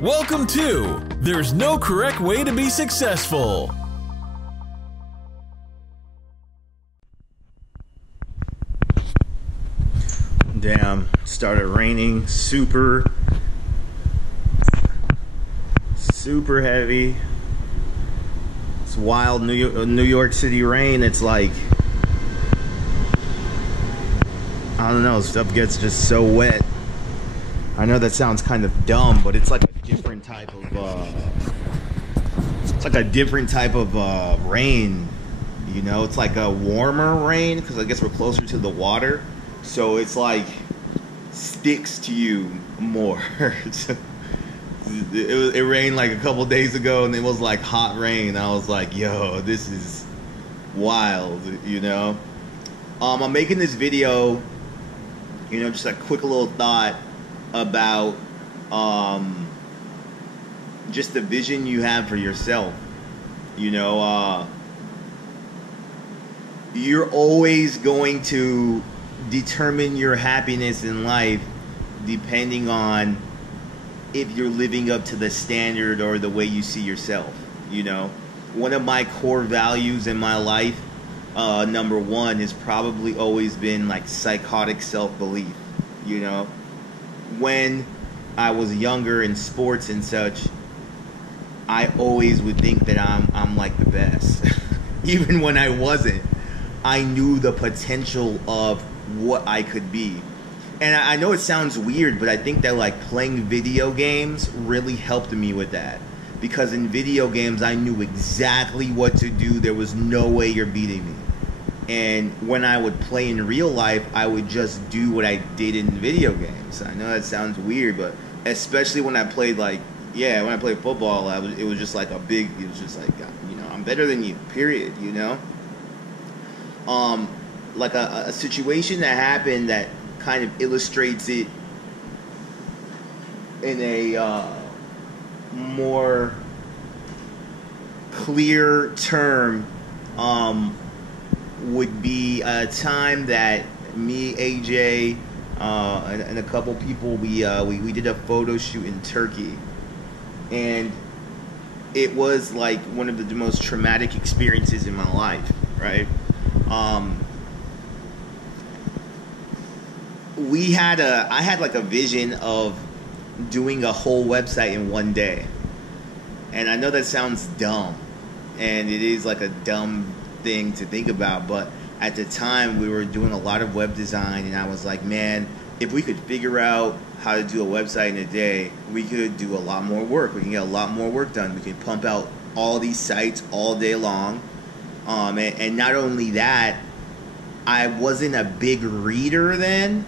Welcome to There's No Correct Way to Be Successful. Damn, started raining super heavy. It's wild New York City rain. It's like, I don't know, stuff gets just so wet. I know that sounds kind of dumb, but it's like a different type of rain, you know. It's like a warmer rain because I guess we're closer to the water, so it's like sticks to you more. It rained like a couple days ago and it was like hot rain. I was like, yo, this is wild, you know. I'm making this video, you know, just a quick little thought about just the vision you have for yourself. You know, you're always going to determine your happiness in life depending on if you're living up to the standard or the way you see yourself. You know, one of my core values in my life, number one, has probably always been like psychotic self-belief. You know, when I was younger in sports and such, I always would think that I'm like the best. Even when I wasn't, I knew the potential of what I could be. And I know it sounds weird, but I think that like playing video games really helped me with that. Because in video games, I knew exactly what to do. There was no way you're beating me. And when I would play in real life, I would just do what I did in video games. I know that sounds weird, but especially when I played when I played football, it was just like it was just like, you know, I'm better than you, period, you know? Like a situation that happened that kind of illustrates it in a more clear term, would be a time that me, AJ, and a couple people, we did a photo shoot in Turkey, and it was like one of the most traumatic experiences in my life, right? I had like a vision of doing a whole website in one day, and I know that sounds dumb, and it is like a dumb thing to think about, but at the time we were doing a lot of web design, and I was like, man, if we could figure out how to do a website in a day, we could do a lot more work. We can get a lot more work done. We can pump out all these sites all day long. And not only that, I wasn't a big reader then.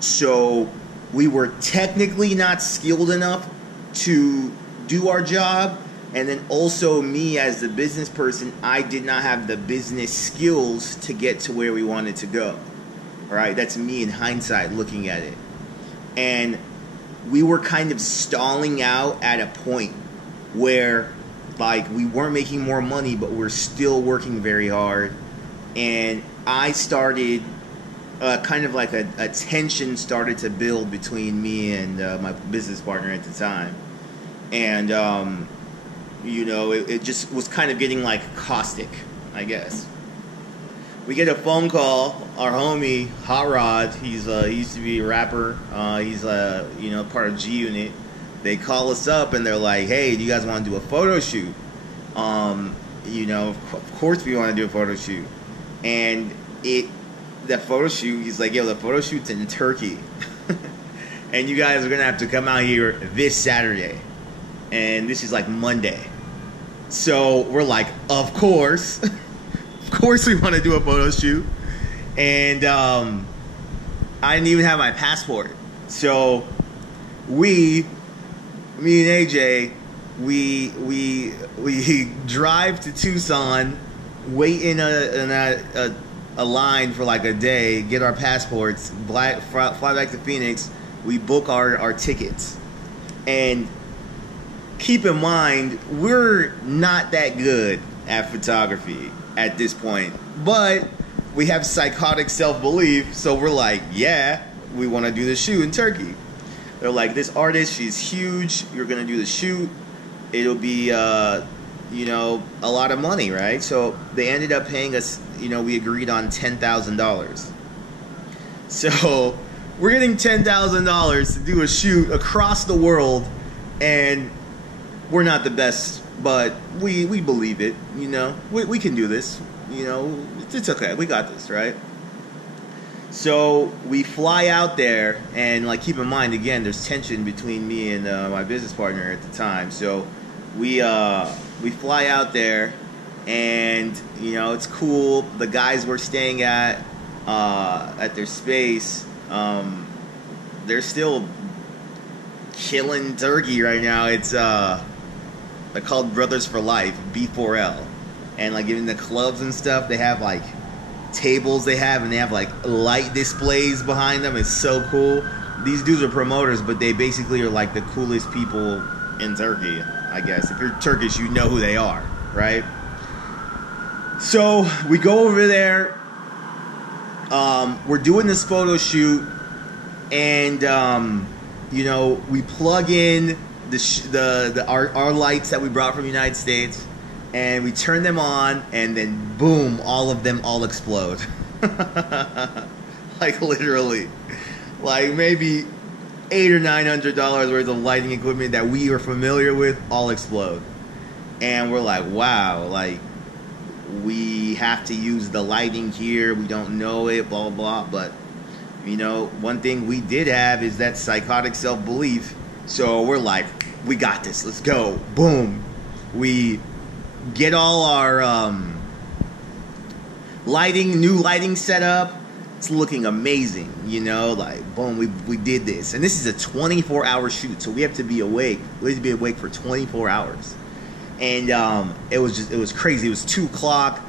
So we were technically not skilled enough to do our job. And then also me as the business person, I did not have the business skills to get to where we wanted to go. All right, that's me in hindsight looking at it. And we were kind of stalling out at a point where like we weren't making more money, but we're still working very hard. And I started kind of like a tension started to build between me and my business partner at the time. And you know, it just was kind of getting like caustic, I guess. We get a phone call. Our homie Hot Rod, he used to be a rapper. He's you know, part of G Unit. They call us up and they're like, "Hey, do you guys want to do a photo shoot?" You know, of course we want to do a photo shoot. And the photo shoot, he's like, "Yo, the photo shoot's in Turkey, and you guys are gonna have to come out here this Saturday." And this is like Monday. So we're like, of course we want to do a photo shoot. And I didn't even have my passport. So me and AJ, we drive to Tucson, wait in a line for like a day, get our passports, fly back to Phoenix. We book our tickets. And keep in mind, we're not that good at photography at this point, but we have psychotic self-belief, so we're like, yeah, we want to do the shoot in Turkey. They're like, this artist, she's huge. You're gonna do the shoot. It'll be, you know, a lot of money, right? So they ended up paying us. You know, we agreed on $10,000. So we're getting $10,000 to do a shoot across the world, and we're not the best, but we believe it. You know, we can do this. You know, it's okay. We got this, right? So we fly out there, and like, keep in mind, again, there's tension between me and my business partner at the time. So we fly out there, and you know, it's cool. The guys we're staying at their space, they're still killing turkey right now. It's they're called Brothers for Life, B4L, and like in the clubs and stuff, they have like tables and they have like light displays behind them. It's so cool. These dudes are promoters, but they basically are like the coolest people in Turkey, I guess. If you're Turkish, you know who they are, right? So we go over there. We're doing this photo shoot, and you know, we plug in our lights that we brought from the United States, and we turn them on, and then boom, all of them all explode. Like literally, like maybe $800 or $900 worth of lighting equipment that we are familiar with all explode, and we're like, wow, like we have to use the lighting here. We don't know it, blah blah blah. But you know, one thing we did have is that psychotic self-belief. So we're like, we got this. Let's go. Boom. We get all our new lighting set up. It's looking amazing, you know, like boom, we did this. And this is a 24-hour shoot, so we have to be awake. We have to be awake for 24 hours. And it was crazy. It was 2 o'clock,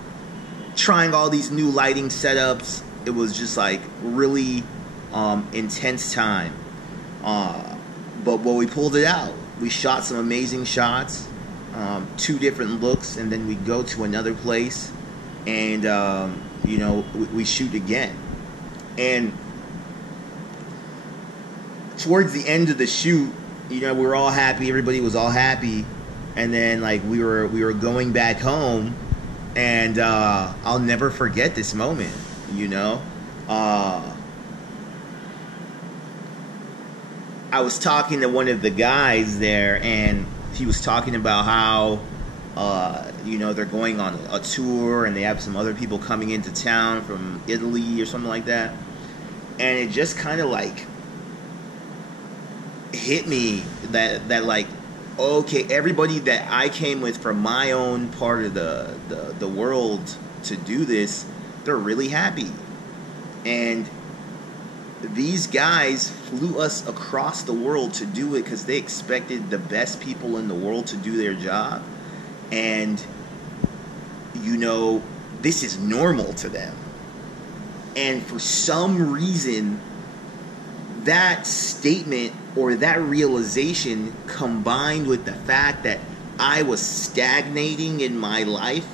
trying all these new lighting setups. It was just like really intense time. But we pulled it out. We shot some amazing shots. 2 different looks, and then we go to another place, and you know, we shoot again. And towards the end of the shoot, you know, we were all happy. Everybody was all happy, and then like we were going back home, and I'll never forget this moment. You know, I was talking to one of the guys there, and he was talking about how, you know, they're going on a tour, and they have some other people coming into town from Italy or something like that. And it just kind of like hit me that like, okay, everybody that I came with from my own part of the world to do this, they're really happy. And these guys flew us across the world to do it because they expected the best people in the world to do their job. And, you know, this is normal to them. And for some reason, that statement or that realization, combined with the fact that I was stagnating in my life,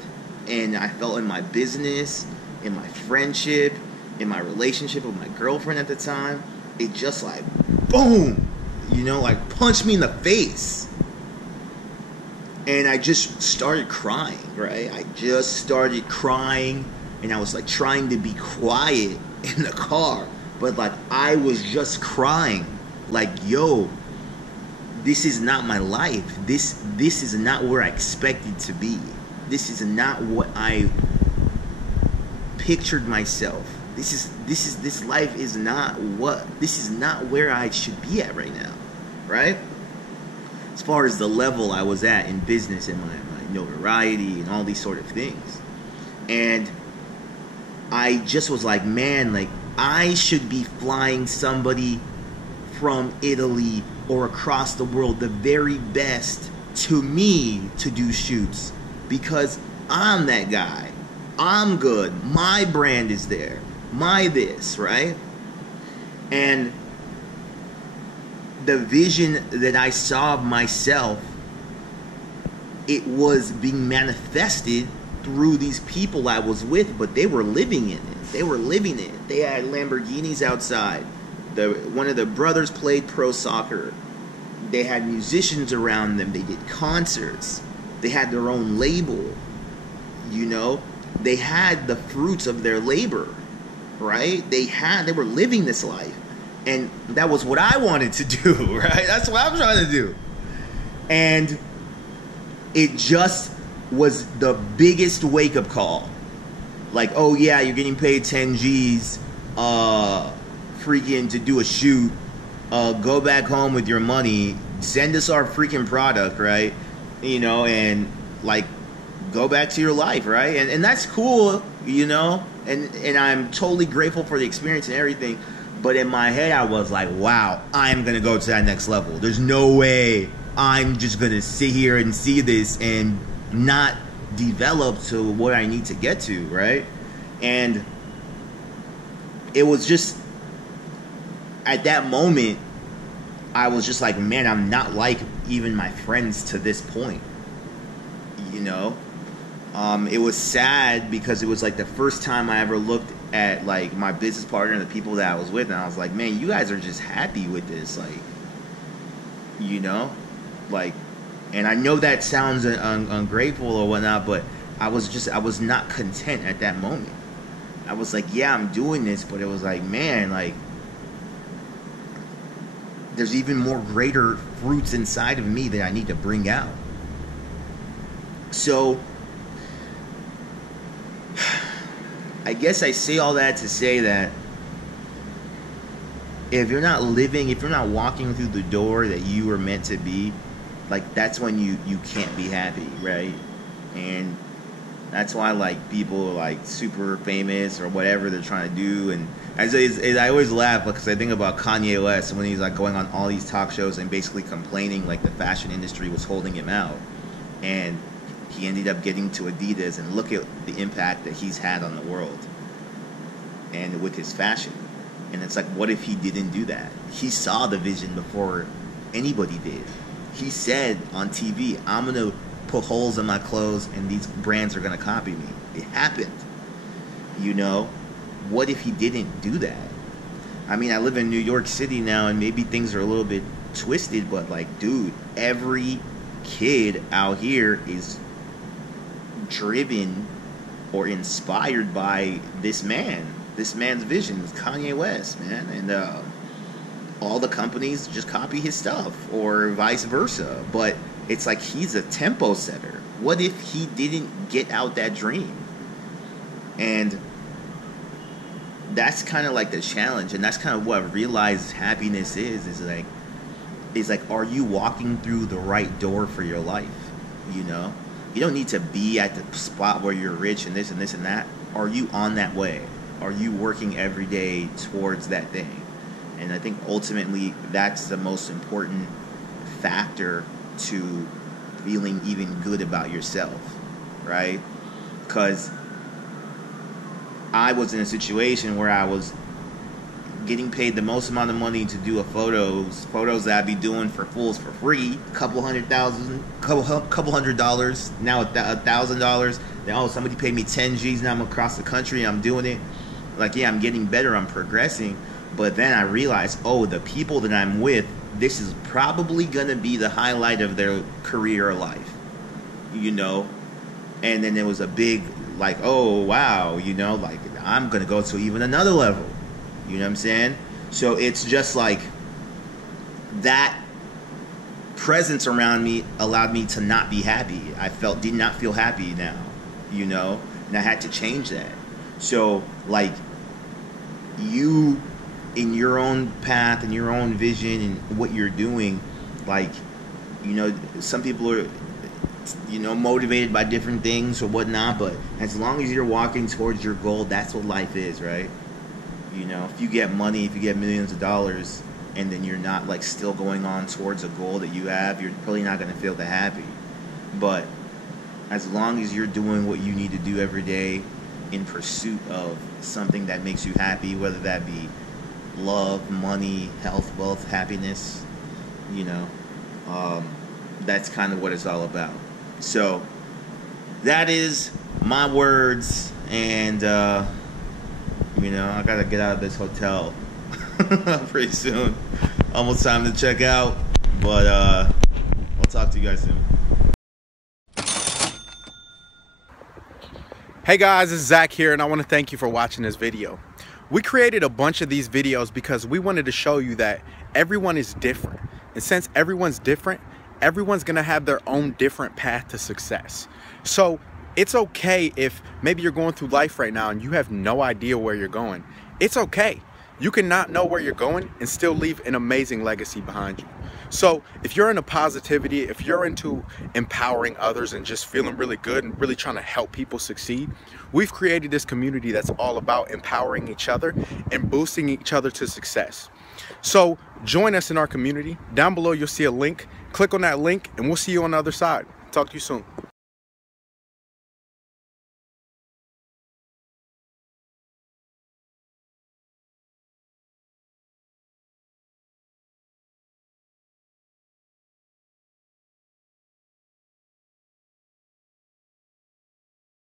and I felt in my business, in my friendship, in my relationship with my girlfriend at the time, it just like, boom, you know, like punched me in the face. And I just started crying, right? I just started crying, and I was like trying to be quiet in the car, but like I was just crying, like, yo, this is not my life. This is not where I expected to be. This is not what I pictured myself. This life is not where I should be at right now, right? As far as the level I was at in business and my notoriety and all these sort of things. And I just was like, man, like I should be flying somebody from Italy or across the world, the very best, to me to do shoots, because I'm that guy. I'm good. My brand is there. My this, right? And the vision that I saw of myself, it was being manifested through these people I was with, but they were living in it. They were living it. They had Lamborghinis outside. One of the brothers played pro soccer. They had musicians around them. They did concerts. They had their own label. You know, they had the fruits of their labor, right? They were living this life. And that was what I wanted to do, right? That's what I'm trying to do. And it just was the biggest wake-up call. Like, oh yeah, you're getting paid 10 G's freaking to do a shoot. Go back home with your money. Send us our freaking product, right? You know, and like go back to your life, right? And that's cool, you know? And I'm totally grateful for the experience and everything. But in my head, I was like, wow, I'm going to go to that next level. There's no way I'm just going to sit here and see this and not develop to what I need to get to, right? And it was just, at that moment, I was just like, man, I'm not like even my friends to this point, you know? It was sad because it was like the first time I ever looked at like my business partner and the people that I was with, and I was like, man, you guys are just happy with this, like, you know, like, and I know that sounds ungrateful or whatnot, but I was not content at that moment. I was like, yeah, I'm doing this, but it was like, man, like, there's even more greater fruits inside of me that I need to bring out. So I guess I say all that to say that if you're not walking through the door that you were meant to be, like, that's when you can't be happy, right? And that's why, like, people like super famous or whatever they're trying to do, and I always laugh because I think about Kanye West when he's like going on all these talk shows and basically complaining like the fashion industry was holding him out, and he ended up getting to Adidas, and look at the impact that he's had on the world and with his fashion. And it's like, what if he didn't do that? He saw the vision before anybody did. He said on TV, I'm going to put holes in my clothes and these brands are going to copy me. It happened. You know, what if he didn't do that? I mean, I live in New York City now, and maybe things are a little bit twisted, but like, dude, every kid out here is driven or inspired by this man's vision, Kanye West, man. And all the companies just copy his stuff, or vice versa. But it's like, he's a tempo setter. What if he didn't get out that dream? And that's kind of like the challenge, and that's kind of what I realized happiness is like, are you walking through the right door for your life? You know, you don't need to be at the spot where you're rich and this and this and that. Are you on that way? Are you working every day towards that thing? And I think ultimately that's the most important factor to feeling even good about yourself, right? Because I was in a situation where I was getting paid the most amount of money to do photos that I'd be doing for fools for free, couple $100,000, now $1,000. Then, oh, somebody paid me 10 G's, now I'm across the country, I'm doing it. Like, yeah, I'm getting better, I'm progressing. But then I realized, oh, the people that I'm with, this is probably going to be the highlight of their career or life, you know? And then there was a big, like, oh, wow, you know, like, I'm going to go to even another level. You know what I'm saying? So it's just like that presence around me allowed me to not be happy. Did not feel happy now, you know? And I had to change that. So, like, you, in your own path and your own vision and what you're doing, like, you know, some people are, you know, motivated by different things or whatnot, but as long as you're walking towards your goal, that's what life is, right? You know, if you get money, if you get millions of dollars, and then you're not, like, still going on towards a goal that you have, you're probably not going to feel that happy. But as long as you're doing what you need to do every day in pursuit of something that makes you happy, whether that be love, money, health, wealth, happiness, you know, that's kind of what it's all about. So that is my words, and you know, I gotta get out of this hotel. pretty soon. Almost time to check out, but I'll talk to you guys soon. Hey guys, it's Zach here, and I want to thank you for watching this video. We created a bunch of these videos because we wanted to show you that everyone is different. And since everyone's different, everyone's gonna have their own different path to success. So it's okay if maybe you're going through life right now and you have no idea where you're going. It's okay. You can not know where you're going and still leave an amazing legacy behind you. So if you're into positivity, if you're into empowering others and just feeling really good and really trying to help people succeed, we've created this community that's all about empowering each other and boosting each other to success. So join us in our community. Down below you'll see a link. Click on that link and we'll see you on the other side. Talk to you soon.